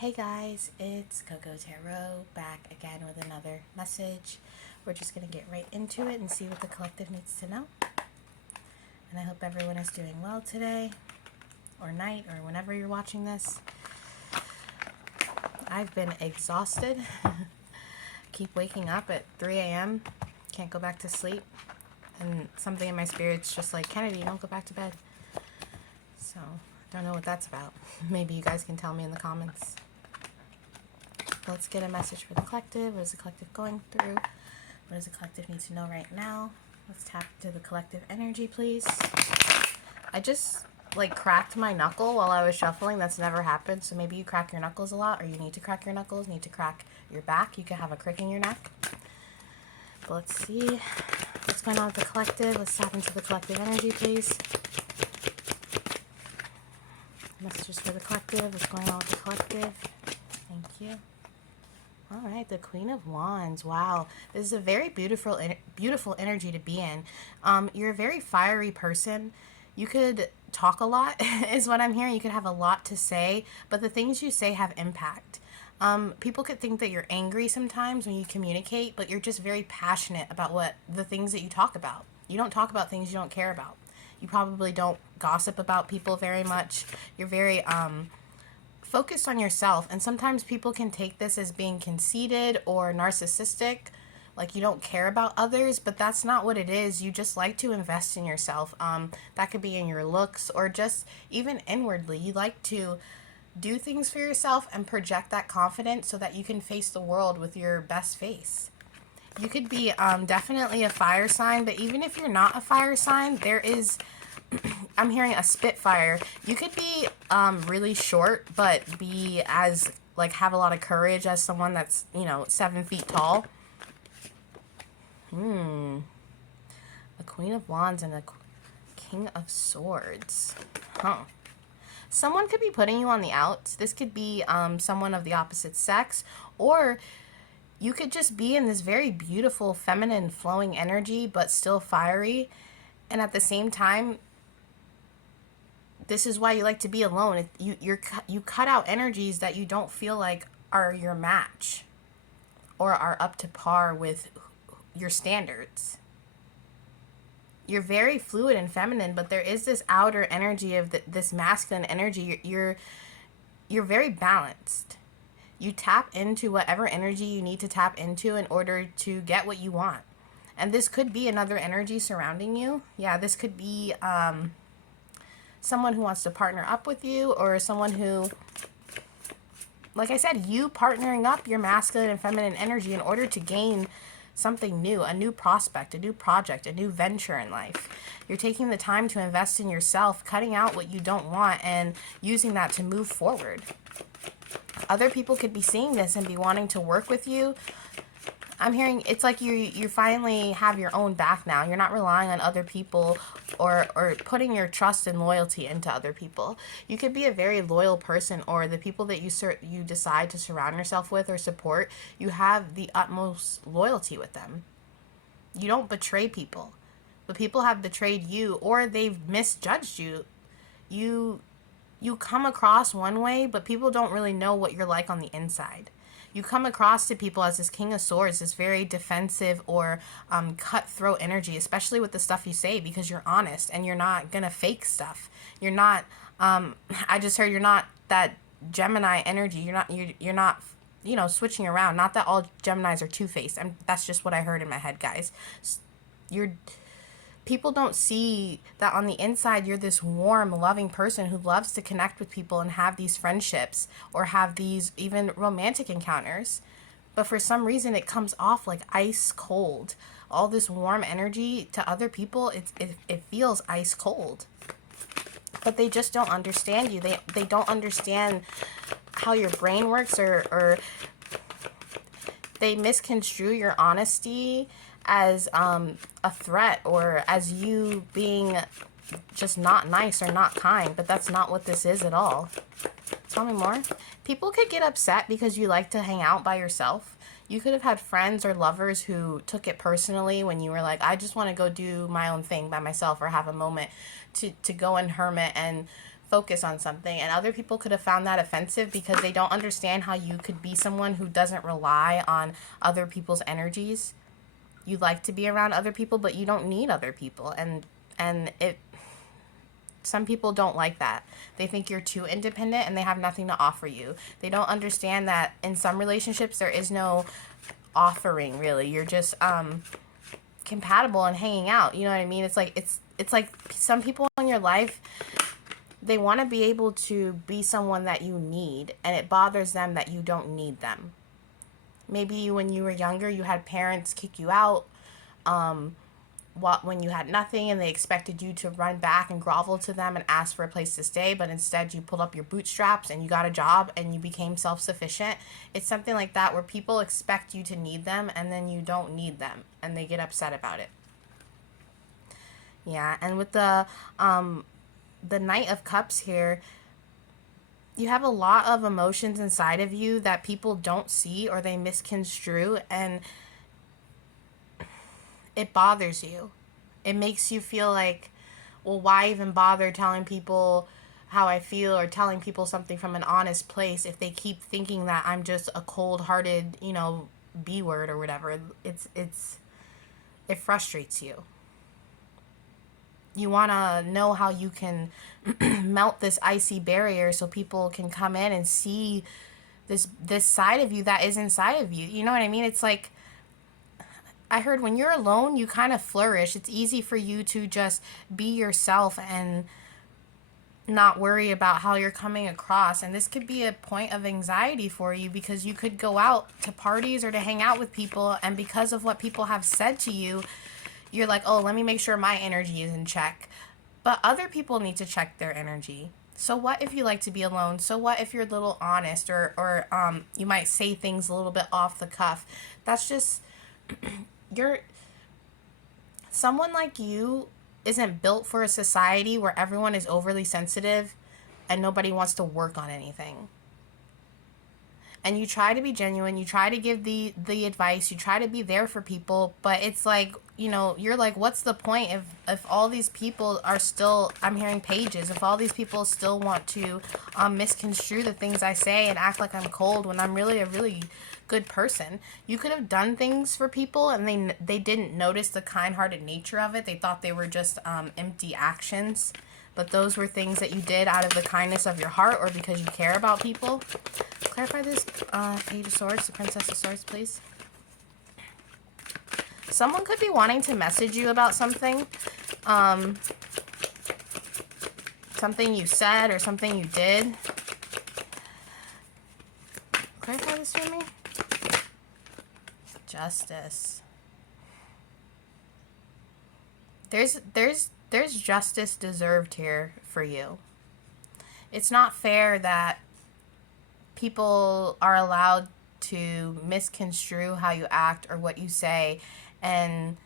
Hey guys, it's Coco Tarot back again with another message. We're just going to get right into it and see what the collective needs to know. And I hope everyone is doing well today, or night, or whenever you're watching this. I've been exhausted. Keep waking up at 3 a.m. Can't go back to sleep. And something in my spirit's just like, Kennedy, don't go back to bed. So, don't know what that's about. Maybe you guys can tell me in the comments. Let's get a message for the collective. What is the collective going through? What does the collective need to know right now? Let's tap into the collective energy, please. I just cracked my knuckle while I was shuffling. That's never happened. So maybe you crack your knuckles a lot, or you need to crack your knuckles, need to crack your back. You could have a crick in your neck. But let's see what's going on with the collective. Let's tap into the collective energy, please. Messages for the collective. What's going on with the collective? Thank you. All right, the Queen of Wands. Wow, this is a very beautiful energy to be in. You're a very fiery person. You could talk a lot, is what I'm hearing. You could have a lot to say, but the things you say have impact. People could think that you're angry sometimes when you communicate, but you're just very passionate about the things that you talk about. You don't talk about things you don't care about. You probably don't gossip about people very much. You're very focused on yourself, and sometimes people can take this as being conceited or narcissistic, like you don't care about others, but that's not what it is. You just like to invest in yourself. That could be in your looks or just even inwardly. You like to do things for yourself and project that confidence so that you can face the world with your best face. You could be definitely a fire sign, but even if you're not a fire sign, there is I'm hearing a Spitfire. You could be really short, but be as have a lot of courage as someone that's 7 feet tall. A Queen of Wands and a King of Swords. Someone could be putting you on the outs. This could be someone of the opposite sex, or you could just be in this very beautiful, feminine, flowing energy, but still fiery. And at the same time, this is why you like to be alone. You cut out energies that you don't feel like are your match or are up to par with your standards. You're very fluid and feminine, but there is this outer energy of this masculine energy. You're very balanced. You tap into whatever energy you need to tap into in order to get what you want. And this could be another energy surrounding you. Yeah, this could be someone who wants to partner up with you, or someone who, like I said, you partnering up your masculine and feminine energy in order to gain something new, a new prospect, a new project, a new venture in life. You're taking the time to invest in yourself, cutting out what you don't want, and using that to move forward. Other people could be seeing this and be wanting to work with you. I'm hearing it's like you finally have your own back now. You're not relying on other people or putting your trust and loyalty into other people. You could be a very loyal person, or the people that you decide to surround yourself with or support, you have the utmost loyalty with them. You don't betray people. But people have betrayed you, or they've misjudged you. You come across one way, but people don't really know what you're like on the inside. You come across to people as this King of Swords, this very defensive or cutthroat energy, especially with the stuff you say, because you're honest and you're not going to fake stuff. You're not, I just heard you're not that Gemini energy. You're not, switching around. Not that all Geminis are two-faced. That's just what I heard in my head, guys. People don't see that on the inside you're this warm, loving person who loves to connect with people and have these friendships or have these even romantic encounters. But for some reason it comes off like ice cold. All this warm energy to other people, it feels ice cold. But they just don't understand you. They don't understand how your brain works, or they misconstrue your honesty as a threat, or as you being just not nice or not kind, but that's not what this is at all. Tell me more. People could get upset because you like to hang out by yourself. You could have had friends or lovers who took it personally when you were like, I just want to go do my own thing by myself, or have a moment to go and hermit and focus on something, and other people could have found that offensive because they don't understand how you could be someone who doesn't rely on other people's energies. You like to be around other people, but you don't need other people, and it some people don't like that. They think you're too independent and they have nothing to offer you. They don't understand that in some relationships there is no offering, really. You're just compatible and hanging out. You know what I mean? It's like some people in your life, they want to be able to be someone that you need, and it bothers them that you don't need them. Maybe when you were younger, you had parents kick you out when you had nothing, and they expected you to run back and grovel to them and ask for a place to stay, but instead you pulled up your bootstraps and you got a job and you became self-sufficient. It's something like that, where people expect you to need them and then you don't need them, and they get upset about it. Yeah, and with the Knight of Cups here, you have a lot of emotions inside of you that people don't see or they misconstrue, and it bothers you. It makes you feel like, well, why even bother telling people how I feel or telling people something from an honest place if they keep thinking that I'm just a cold-hearted, B word or whatever. It frustrates you. You want to know how you can melt this icy barrier so people can come in and see this side of you that is inside of you. You know what I mean? It's like, I heard when you're alone, you kind of flourish. It's easy for you to just be yourself and not worry about how you're coming across. And this could be a point of anxiety for you because you could go out to parties or to hang out with people, and because of what people have said to you, you're like, oh, let me make sure my energy is in check. But other people need to check their energy. So what if you like to be alone? So what if you're a little honest, or you might say things a little bit off the cuff? That's just, someone like you isn't built for a society where everyone is overly sensitive and nobody wants to work on anything. And you try to be genuine, you try to give the advice, you try to be there for people, but it's like, you're like, what's the point if all these people are still, I'm hearing pages, if all these people still want to misconstrue the things I say and act like I'm cold when I'm really a really good person. You could have done things for people and they didn't notice the kind-hearted nature of it. They thought they were just empty actions. But those were things that you did out of the kindness of your heart or because you care about people. Clarify this Page of Swords, the Princess of Swords, please. Someone could be wanting to message you about something. Something you said or something you did. Clarify this for me. Justice. There's justice deserved here for you. It's not fair that people are allowed to misconstrue how you act or what you say and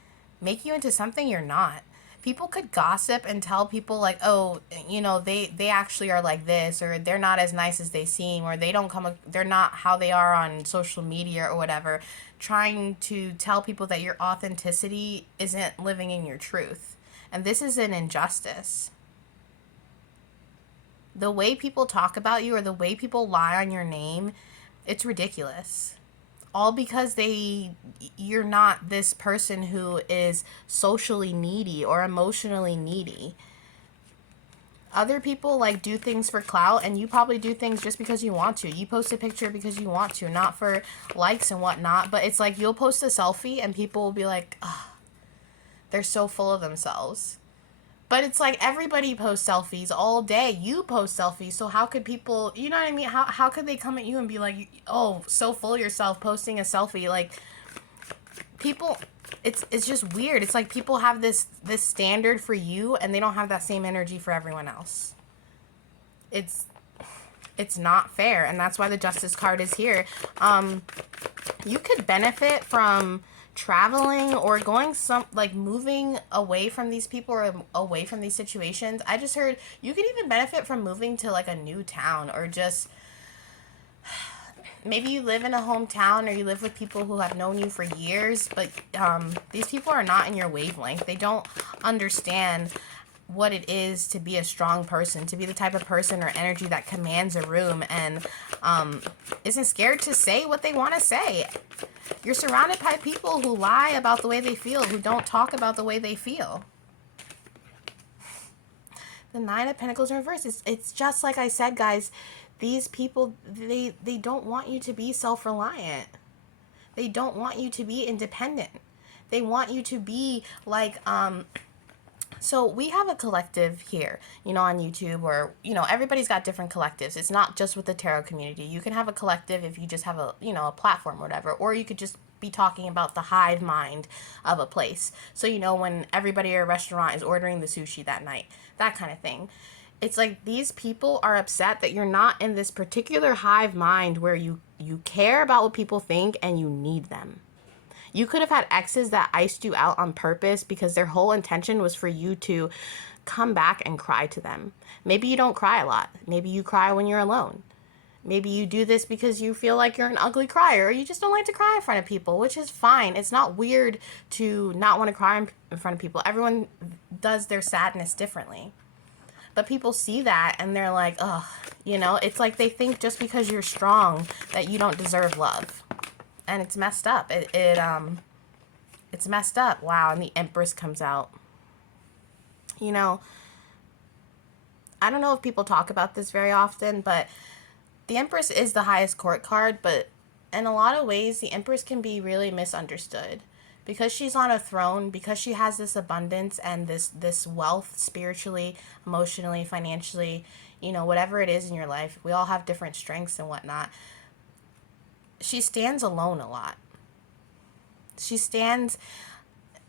make you into something you're not. People could gossip and tell people like, oh, they actually are like this, or they're not as nice as they seem, or they're not how they are on social media or whatever, trying to tell people that your authenticity isn't living in your truth. And this is an injustice. The way people talk about you or the way people lie on your name, it's ridiculous. All because you're not this person who is socially needy or emotionally needy. Other people do things for clout, and you probably do things just because you want to. You post a picture because you want to, not for likes and whatnot. But it's like you'll post a selfie and people will be like, oh, they're so full of themselves. But it's like everybody posts selfies all day. You post selfies, so how could people, you know what I mean? How could they come at you and be like, oh, so full of yourself posting a selfie? Like, people, it's just weird. It's like people have this standard for you, and they don't have that same energy for everyone else. It's not fair, and that's why the Justice card is here. You could benefit from traveling or going moving away from these people or away from these situations. I just heard you could even benefit from moving to a new town, or just maybe you live in a hometown or you live with people who have known you for years, but these people are not in your wavelength. They don't understand what it is to be a strong person, to be the type of person or energy that commands a room and isn't scared to say what they want to say. You're surrounded by people who lie about the way they feel, who don't talk about the way they feel. The Nine of Pentacles in reverse. It's just like I said, guys. These people, they don't want you to be self-reliant. They don't want you to be independent. They want you to be like, so we have a collective here, you know, on YouTube, or, you know, everybody's got different collectives. It's not just with the tarot community. You can have a collective if you just have a, you know, a platform or whatever, or you could just be talking about the hive mind of a place. So, you know, when everybody at a restaurant is ordering the sushi that night, that kind of thing. It's like these people are upset that you're not in this particular hive mind where you care about what people think and you need them. You could have had exes that iced you out on purpose because their whole intention was for you to come back and cry to them. Maybe you don't cry a lot. Maybe you cry when you're alone. Maybe you do this because you feel like you're an ugly crier, or you just don't like to cry in front of people, which is fine. It's not weird to not want to cry in front of people. Everyone does their sadness differently. But people see that and they're like, ugh, you know, it's like they think just because you're strong that you don't deserve love. And it's messed up. It's messed up. Wow, and the Empress comes out. You know, I don't know if people talk about this very often, but the Empress is the highest court card, but in a lot of ways, the Empress can be really misunderstood. Because she's on a throne, because she has this abundance and this wealth spiritually, emotionally, financially, you know, whatever it is in your life, we all have different strengths and whatnot. She stands alone a lot. She stands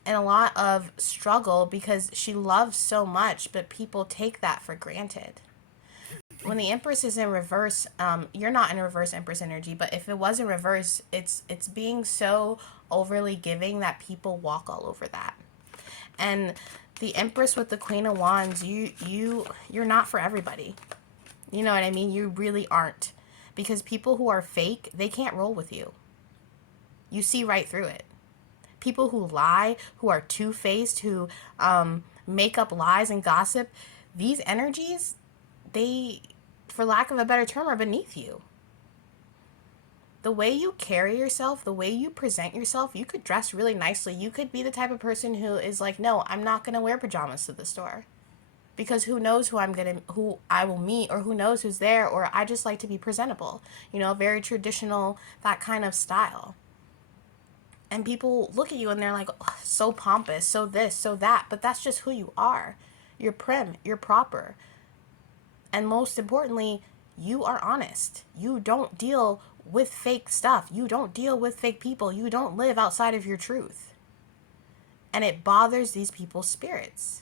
in a lot of struggle because she loves so much, but people take that for granted. When the Empress is in reverse, you're not in reverse Empress energy, but if it was in reverse, it's being so overly giving that people walk all over that. And the Empress with the Queen of Wands, you're not for everybody. You know what I mean? You really aren't. Because people who are fake, they can't roll with you. You see right through it. People who lie, who are two-faced, who make up lies and gossip, these energies, they, for lack of a better term, are beneath you. The way you carry yourself, the way you present yourself, you could dress really nicely. You could be the type of person who is like, no, I'm not going to wear pajamas to the store. Because who knows who I will meet, or who knows who's there, or I just like to be presentable. You know, very traditional, that kind of style. And people look at you and they're like, oh, so pompous, so this, so that. But that's just who you are. You're prim, you're proper. And most importantly, you are honest. You don't deal with fake stuff. You don't deal with fake people. You don't live outside of your truth. And it bothers these people's spirits.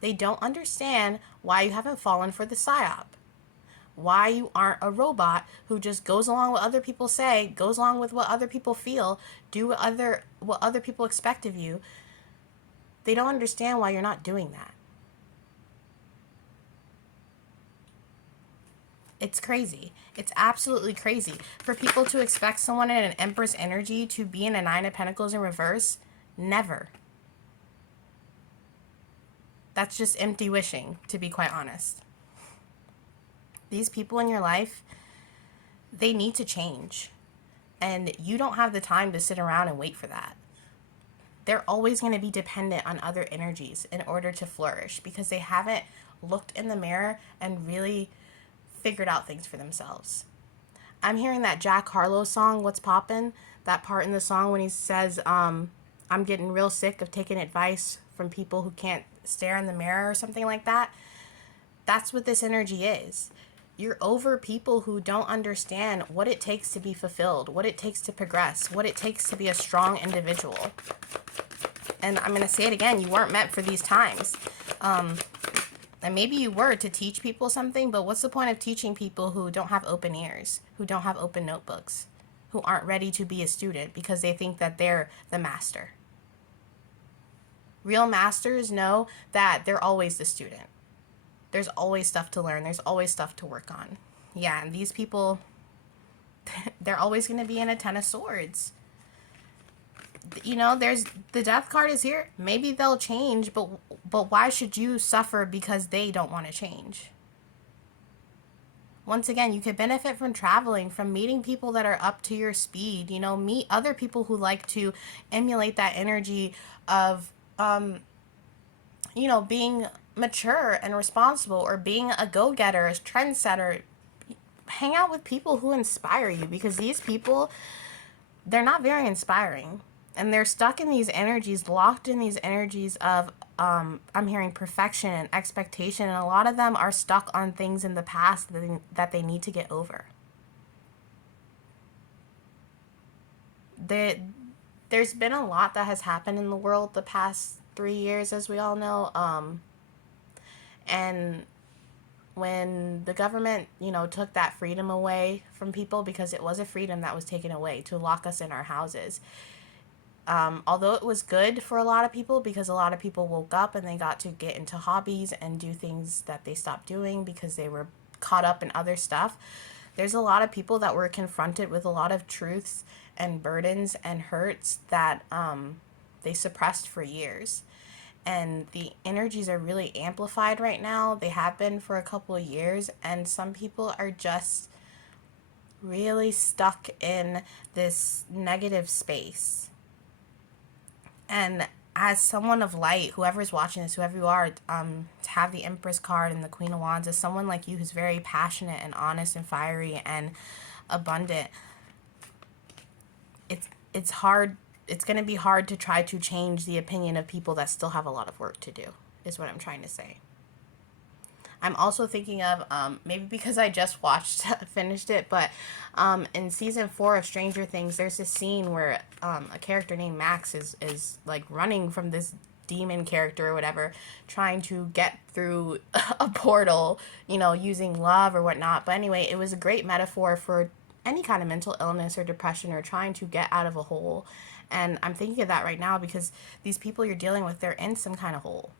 They don't understand why you haven't fallen for the psyop. Why you aren't a robot who just goes along with what other people say, goes along with what other people feel, do what other people expect of you. They don't understand why you're not doing that. It's crazy. It's absolutely crazy. For people to expect someone in an Empress energy to be in a Nine of Pentacles in reverse, never. That's just empty wishing, to be quite honest. These people in your life, they need to change. And you don't have the time to sit around and wait for that. They're always going to be dependent on other energies in order to flourish because they haven't looked in the mirror and really figured out things for themselves. I'm hearing that Jack Harlow song, What's Poppin'? That part in the song when he says, I'm getting real sick of taking advice from people who can't stare in the mirror or something like that. That's what this energy is. You're over people who don't understand what it takes to be fulfilled, what it takes to progress, what it takes to be a strong individual. And I'm going to say it again, you weren't meant for these times. And maybe you were to teach people something, but what's the point of teaching people who don't have open ears, who don't have open notebooks, who aren't ready to be a student because they think that they're the master? Real masters know that they're always the student. There's always stuff to learn. There's always stuff to work on. Yeah, and these people, they're always going to be in a Ten of Swords. you know, there's the death card is here. Maybe they'll change, but why should you suffer because they don't want to change? Once again, you could benefit from traveling, from meeting people that are up to your speed. You know, meet other people who like to emulate that energy of, you know, being mature and responsible, or being a go-getter, a trendsetter. Hang out with people who inspire you, because these people, they're not very inspiring. And they're stuck in these energies, locked in these energies of, I'm hearing perfection and expectation. And a lot of them are stuck on things in the past that they need to get over. There's been a lot that has happened in the world the past 3 years, as we all know. And when the government, you know, took that freedom away from people, because it was a freedom that was taken away to lock us in our houses. Although it was good for a lot of people, because a lot of people woke up and they got to get into hobbies and do things that they stopped doing because they were caught up in other stuff. There's a lot of people that were confronted with a lot of truths and burdens and hurts that they suppressed for years. And the energies are really amplified right now. They have been for a couple of years, and some people are just really stuck in this negative space. And as someone of light, whoever's watching this, whoever you are, to have the Empress card and the Queen of Wands, as someone like you who's very passionate and honest and fiery and abundant, it's hard. It's going to be hard to try to change the opinion of people that still have a lot of work to do, is what I'm trying to say. I'm also thinking of, maybe because I just finished it, but in season 4 of Stranger Things, there's this scene where a character named Max is like running from this demon character or whatever, trying to get through a portal, you know, using love or whatnot. But anyway, it was a great metaphor for any kind of mental illness or depression, or trying to get out of a hole. And I'm thinking of that right now, because these people you're dealing with, they're in some kind of hole.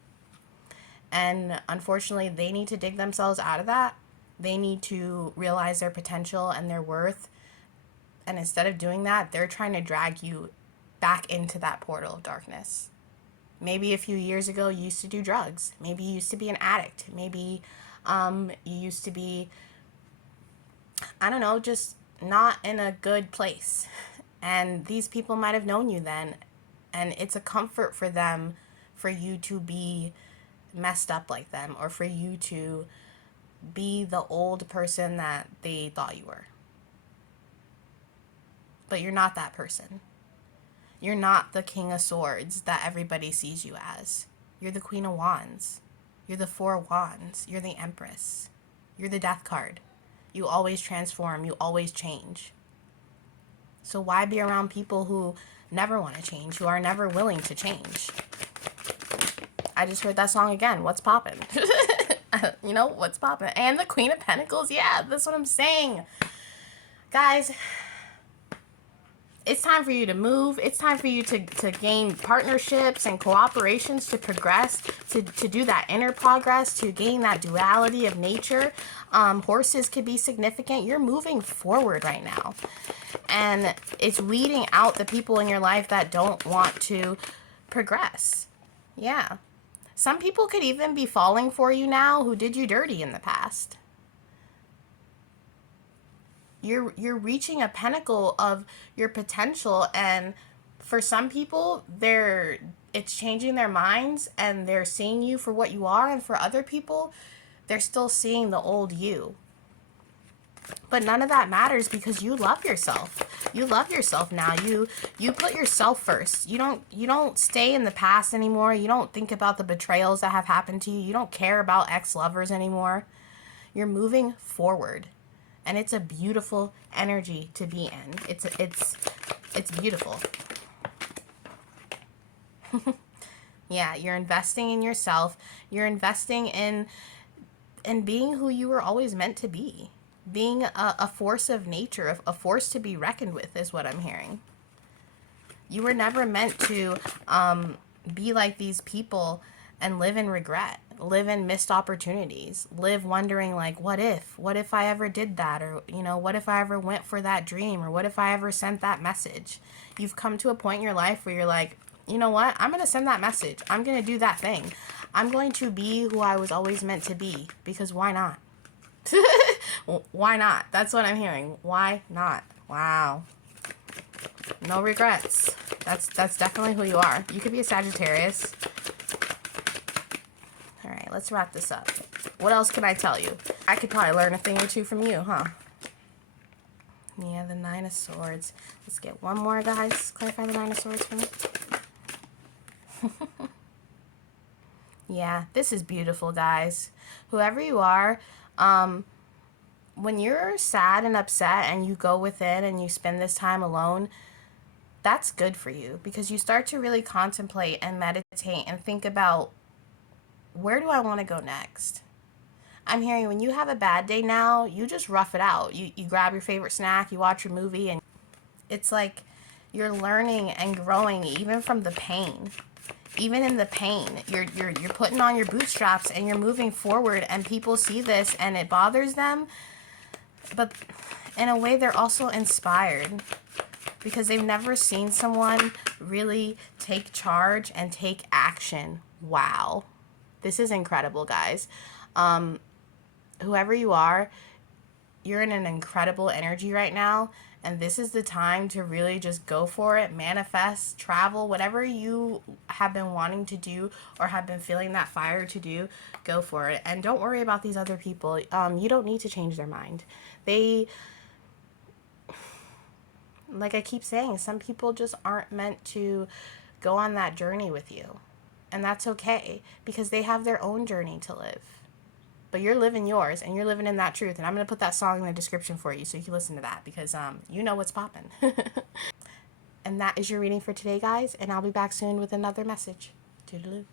And unfortunately, they need to dig themselves out of that. They need to realize their potential and their worth. And instead of doing that, they're trying to drag you back into that portal of darkness. Maybe a few years ago, you used to do drugs. Maybe you used to be an addict. Maybe you used to be, I don't know, just not in a good place. And these people might have known you then. And it's a comfort for them, for you to be messed up like them, or for you to be the old person that they thought you were. But you're not that person. You're not the King of Swords that everybody sees you as. You're the Queen of Wands. You're the Four of Wands. You're the Empress. You're the Death card. You always transform. You always change. So why be around people who never want to change, who are never willing to change? I just heard that song again. What's poppin'? You know, what's poppin'? And the Queen of Pentacles. Yeah, that's what I'm saying. Guys, it's time for you to move. It's time for you to gain partnerships and cooperations, to progress, to do that inner progress, to gain that duality of nature. Horses could be significant. You're moving forward right now. And it's weeding out the people in your life that don't want to progress. Yeah. Some people could even be falling for you now who did you dirty in the past. You're reaching a pinnacle of your potential, and for some people, it's changing their minds and they're seeing you for what you are, and for other people, they're still seeing the old you. But none of that matters, because you love yourself. You love yourself now. You put yourself first. You don't stay in the past anymore. You don't think about the betrayals that have happened to you. You don't care about ex-lovers anymore. You're moving forward. And it's a beautiful energy to be in. It's beautiful. Yeah, you're investing in yourself. You're investing in being who you were always meant to be. Being a force of nature, a force to be reckoned with, is what I'm hearing. You were never meant to be like these people and live in regret. live in missed opportunities, live wondering like, what if I ever did that? Or, you know, what if I ever went for that dream? Or what if I ever sent that message? You've come to a point in your life where you're like, you know what? I'm going to send that message. I'm going to do that thing. I'm going to be who I was always meant to be, because why not? Why not? That's what I'm hearing. Why not? Wow. No regrets. That's definitely who you are. You could be a Sagittarius. All right, let's wrap this up. What else can I tell you? I could probably learn a thing or two from you, huh? Yeah, the Nine of Swords. Let's get one more, guys. Clarify the Nine of Swords for me. Yeah, this is beautiful, guys. Whoever you are, when you're sad and upset and you go within and you spend this time alone, that's good for you, because you start to really contemplate and meditate and think about, where do I want to go next? I'm hearing when you have a bad day now, you just rough it out. You grab your favorite snack, you watch your movie, and it's like you're learning and growing even from the pain. Even in the pain, you're putting on your bootstraps and you're moving forward, and people see this and it bothers them, but in a way they're also inspired, because they've never seen someone really take charge and take action. Wow. This is incredible, guys. Whoever you are, you're in an incredible energy right now, and this is the time to really just go for it, manifest, travel, whatever you have been wanting to do or have been feeling that fire to do, go for it. And don't worry about these other people. You don't need to change their mind. They, like I keep saying, some people just aren't meant to go on that journey with you. And that's okay, because they have their own journey to live. But you're living yours, and you're living in that truth. And I'm going to put that song in the description for you so you can listen to that, because you know what's popping. And that is your reading for today, guys. And I'll be back soon with another message. Toodaloo.